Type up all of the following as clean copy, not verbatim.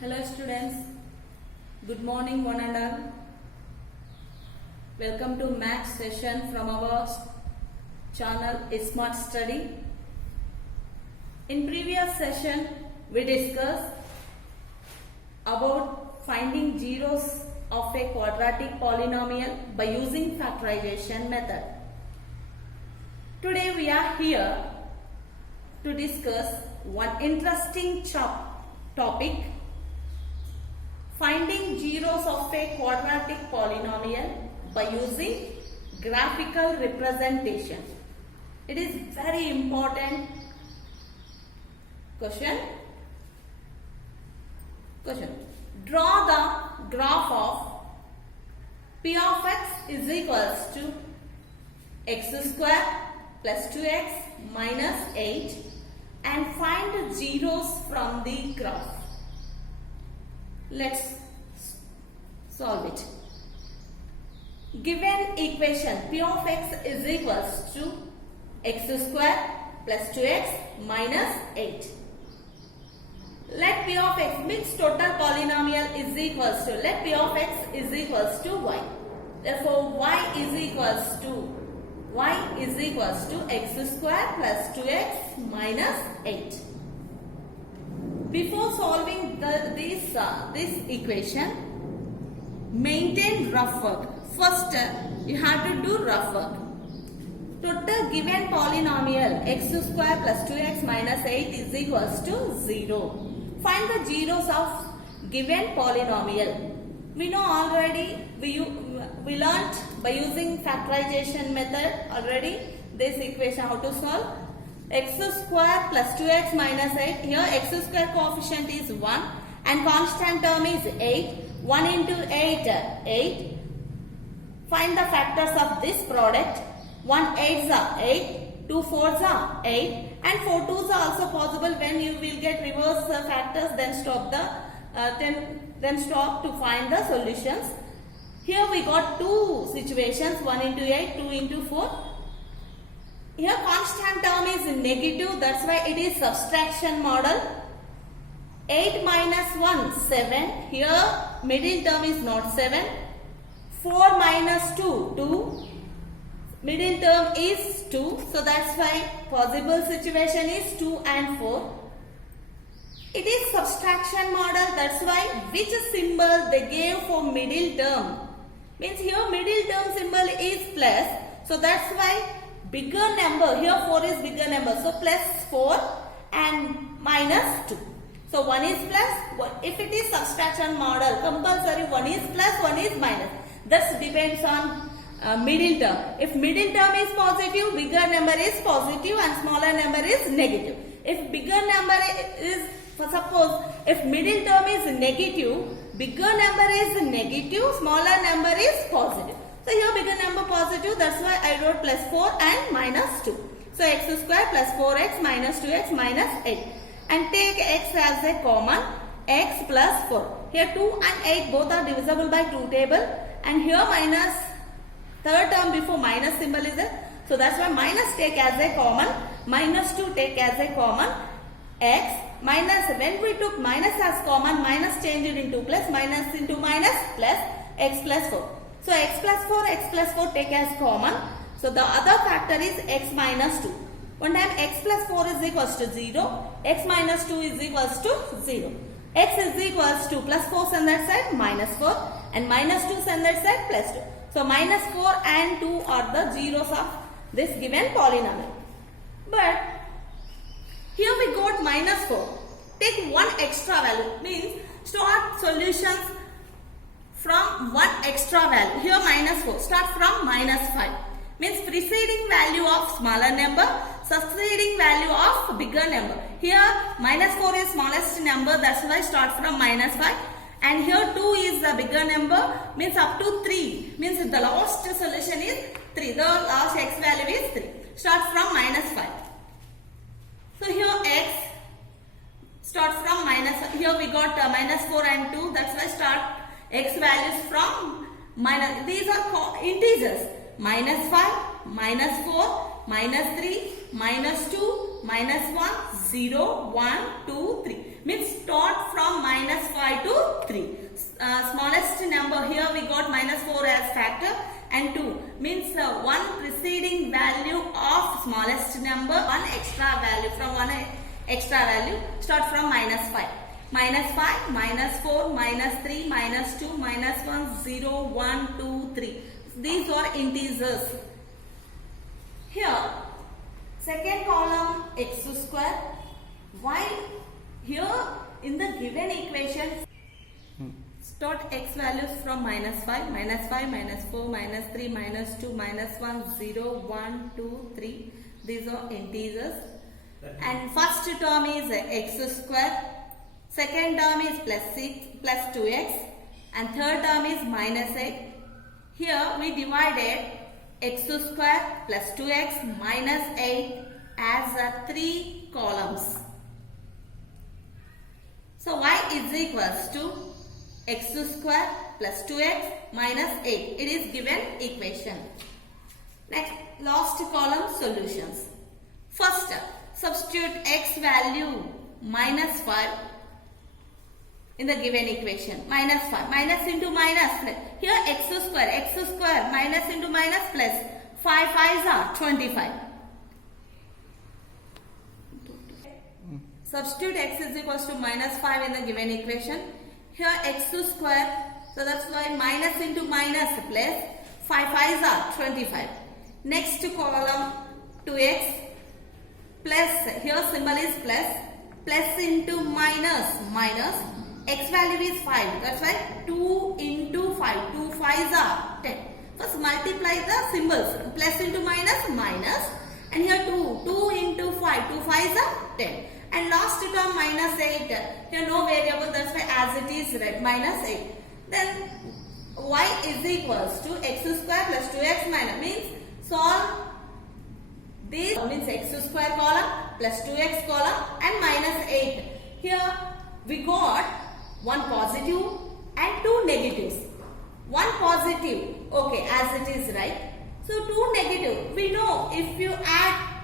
Hello students, good morning one and all. Welcome to math session from our channel Smart Study. In previous session we discussed about finding zeros of a quadratic polynomial by using factorization method. Today we are here to discuss one interesting topic, finding zeros of a quadratic polynomial by using graphical representation. It is very important question. Draw the graph of p of x is equals to x square plus 2x minus 8 and find the zeros from the graph. Let's solve it. Given equation p of x is equals to x square plus 2x minus 8. Let p of x means total polynomial is equals to, let p of x is equals to y. Therefore y is equals to x square plus 2x minus 8. Before solving this equation, maintain rough work. First, you have to do rough work. Total given polynomial x square plus 2x minus 8 is equals to 0. Find the zeros of given polynomial. We know already, we learnt by using factorization method already this equation how to solve. X square plus 2x minus 8. Here x square coefficient is 1 and constant term is 8. 1 into 8, 8. Find the factors of this product. 1 8s are 8, 2 4s are 8 and 4 2s are also possible. When you will get reverse factors, then stop to find the solutions. Here we got two situations, 1 into 8, 2 into 4. Here constant term is negative, that's why it is subtraction model. 8 minus 1, 7. Here middle term is not 7. 4 minus 2, 2. Middle term is 2. So that's why possible situation is 2 and 4. It is subtraction model, that's why which symbol they gave for middle term. Means here middle term symbol is plus. So that's why bigger number, here 4 is bigger number, so plus 4 and minus 2. So 1 is plus, if it is subtraction model, compulsory 1 is plus, 1 is minus. This depends on middle term. If middle term is positive, bigger number is positive and smaller number is negative. If bigger number is, suppose if middle term is negative, bigger number is negative, smaller number is positive. So here bigger number positive, that's why I wrote plus 4 and minus 2. So x square plus 4x minus 2x minus 8. And take x as a common, x plus 4. Here 2 and 8 both are divisible by 2 table. And here minus, third term before minus symbol is there. So that's why minus take as a common, minus 2 take as a common, x minus, when we took minus as common, minus changed into plus, minus into minus, plus x plus 4. So x plus 4 take as common. So the other factor is x minus 2. One time x plus 4 is equals to 0. X minus 2 is equals to 0. X is equals to plus 4 send that side minus 4 and minus 2 send that side plus 2. So minus 4 and 2 are the zeros of this given polynomial. But here we got minus 4. Take one extra value, means start solutions from one extra value. Here minus 4, start from minus 5. Means preceding value of smaller number, succeeding value of bigger number. Here minus 4 is smallest number, that's why start from minus 5. And here 2 is the bigger number, means up to 3. Means the last solution is 3. The last x value is 3. Start from minus 5. So here x start from minus, here we got minus 4 and 2, that's why start x values from minus, these are integers, minus 5, minus 4, minus 3, minus 2, minus 1, 0, 1, 2, 3. Means start from minus minus 5 to 3. Smallest number here we got minus 4 as factor and 2 means one preceding value of smallest number, one extra value from one extra value start from minus 5. Minus 5, minus 4, minus 3, minus 2, minus 1, 0, 1, 2, 3. These are integers. Here, second column x square. While here in the given equation, start x values from minus 5, minus 5, minus 4, minus 3, minus 2, minus 1, 0, 1, 2, 3. These are integers. And first term is x square. Second term is plus 6 plus 2x and third term is minus 8. Here we divided x square plus 2x minus 8 as 3 columns. So y is equals to x square plus 2x minus 8. It is given equation. Next, last column solutions. First, substitute x value minus 5 in the given equation. Minus 5. Minus into minus. Here x square minus into minus plus 5 5s are 25. Substitute x is equals to minus 5 in the given equation. Here x square. So that's why minus into minus plus 5 5s are 25. Next column 2x plus. Here symbol is plus. Plus into minus. Minus. X value is 5. That's why 2 into 5. 2 5s are 10. First multiply the symbols. Plus into minus, minus. And here 2. 2 into 5. 2 5s are 10. And last term minus 8. Here no variable. That's why as it is right. Minus 8. Then y is equals to x square plus 2x minus. Means solve this. Means x square column plus 2x column and minus 8. Here we got one positive and two negatives. One positive, okay, as it is right. So two negative, we know if you add,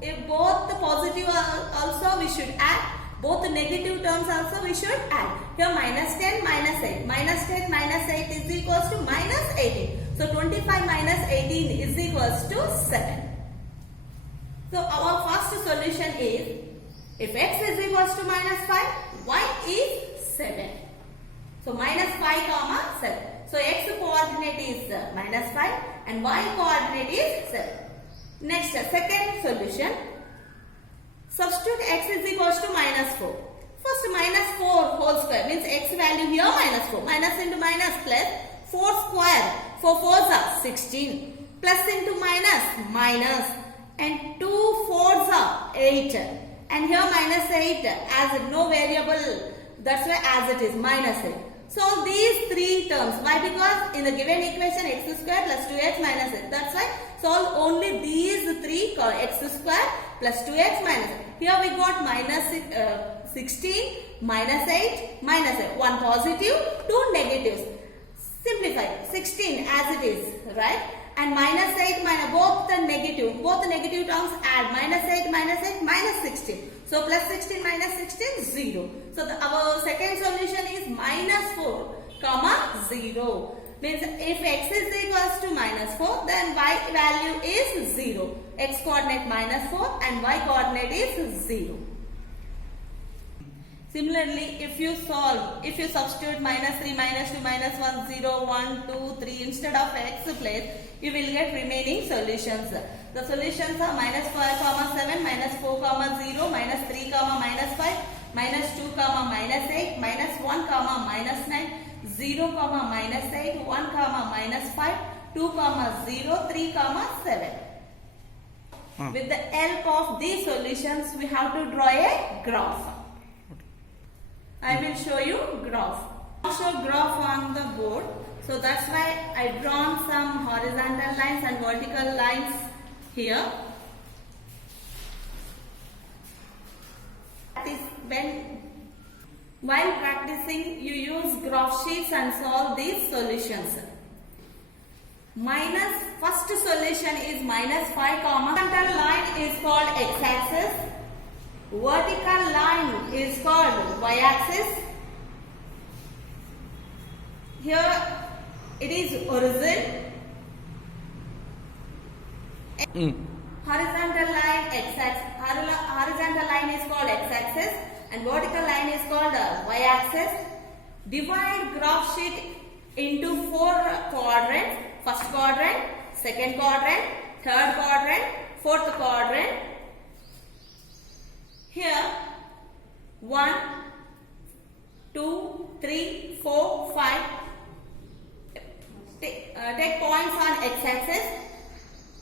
if both the positive also we should add, both the negative terms also we should add. Here minus 10, minus 8. Minus 10, minus 8 is equals to minus 18. So 25 minus 18 is equals to 7. So our first solution is, if x is equals to minus 5, y is 7. So minus 5 comma 7. So x coordinate is minus 5 and y coordinate is 7. Next, second solution. Substitute x is equals to minus 4. First minus 4 whole square means x value here minus 4. Minus into minus plus 4 square. 4 4s are 16. Plus into minus, minus. And 2 4s are 8. And here minus 8 as no variable. That's why as it is minus 8. So these three terms. Why? Because in the given equation x square plus 2x minus 8. That's why solve only these three x square plus 2x minus 8. Here we got minus 16, minus 8, minus 8. One positive, two negatives. Simplify. 16 as it is. Right? And minus 8 minus both the negative terms add. Minus 8, minus 16. So plus 16 minus 16 0. So our second solution is minus 4 comma 0. Means if x is equals to minus 4 then y value is 0. X coordinate minus 4 and y coordinate is 0. Similarly, if you substitute minus 3, minus 2, minus 1, 0, 1, 2, 3 instead of x place, you will get remaining solutions. The solutions are minus 5 comma 7, minus 4 comma 0, minus 3 comma minus 5, minus 2 comma minus 8, minus 1 comma minus 9, 0 comma minus 8, 1 comma minus 5, 2 comma 0, 3 comma 7. With the help of these solutions, we have to draw a graph. I will show you graph. I'll show graph on the board. So that's why I drawn some horizontal lines and vertical lines here. While practicing, you use graph sheets and solve these solutions. First solution is minus 5 comma. Horizontal line is called x-axis. Vertical line is called y-axis here it is origin. Horizontal line x-axis. Horizontal line is called x-axis and vertical line is called y-axis. Divide graph sheet into 4 quadrants. First quadrant, second quadrant, third quadrant, fourth quadrant. Here 1, 2, 3, 4, 5. Take points on x-axis.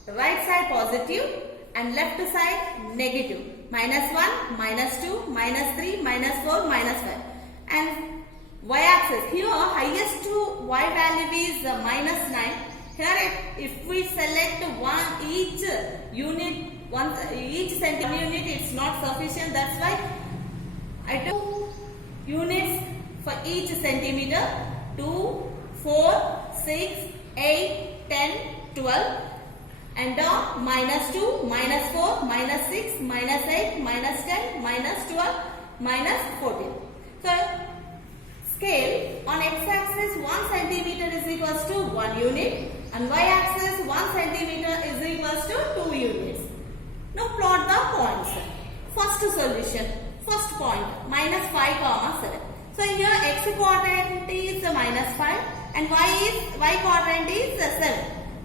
Right side positive and left side negative. -1, -2, -3, -4, -5. And y-axis. Here highest y value is -9. Here if we select each centimeter unit, it's not sufficient. That's why I took units for each centimeter. 2, 4, 6, 8, 10, 12. And down -2, -4, -6, -8, -10, -12, -14. So scale on x-axis 1 centimeter is equals to 1 unit and y-axis 1 centimeter is equals to 2 units. Now plot the points. First solution, first point -5, 7. So here x quadrant is -5 and y quadrant is 7.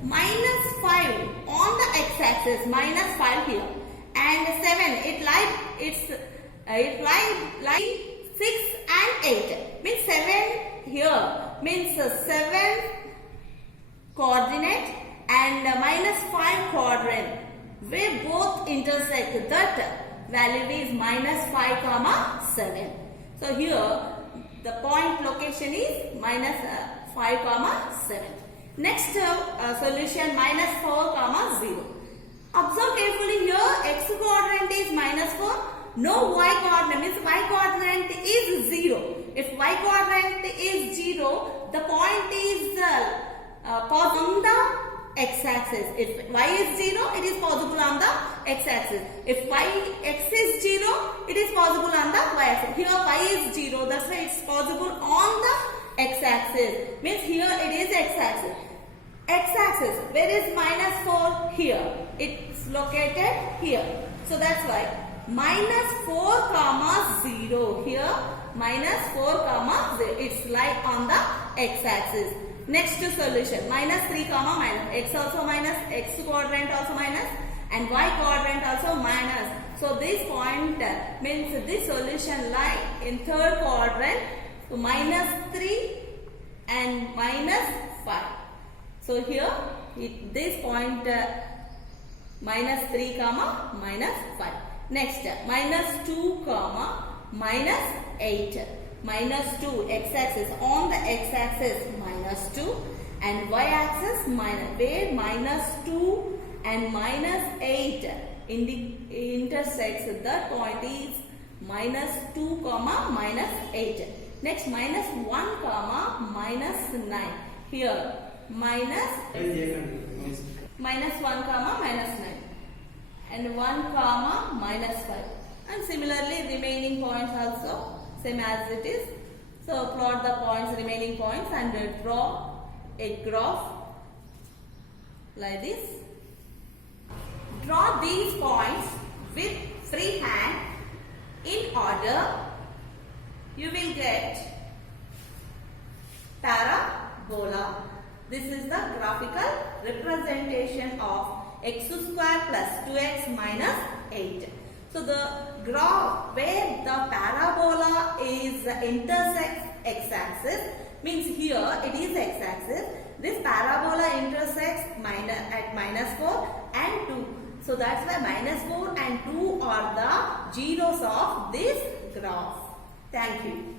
-5 on the x-axis, -5 here, and 7 it lies 6 and 8 means 7 here means 7 coordinate and -5 quadrant where both intersect. That value is -5, 7. So here the point location is -5, 7. Next solution -4, 0. Observe carefully here x quadrant is -4. No y quadrant means y quadrant is 0. If y quadrant is 0, the point is on the x-axis. If y is 0, it is possible on the x-axis. If x is 0, it is possible on the y-axis. Here y is 0, that's why it's possible on the x-axis. Means here it is x-axis. X-axis, where is -4? Here. It's located here. So that's why -4, 0. Here -4, 0. It's like on the x-axis. Next solution -3, x also minus, x quadrant also minus, and y quadrant also minus. So this point means this solution lie in third quadrant. So -3 and -5. So here this point -3, -5. Next -2, -8. -2 x-axis, on the x-axis -2 and y-axis minus, where -2 and -8 intersects. That point is -2, -8. Next -1, -9. Here -1, -9 and 1, -5, and similarly remaining points also same as it is. So plot the points, remaining points, and draw a graph like this. Draw these points with free hand in order. You will get parabola. This is the graphical representation of x square plus 2x minus 8. So the graph where the parabola is intersects x-axis means here it is x-axis. This parabola intersects at -4 and 2. So that's why -4 and 2 are the zeros of this graph. Thank you.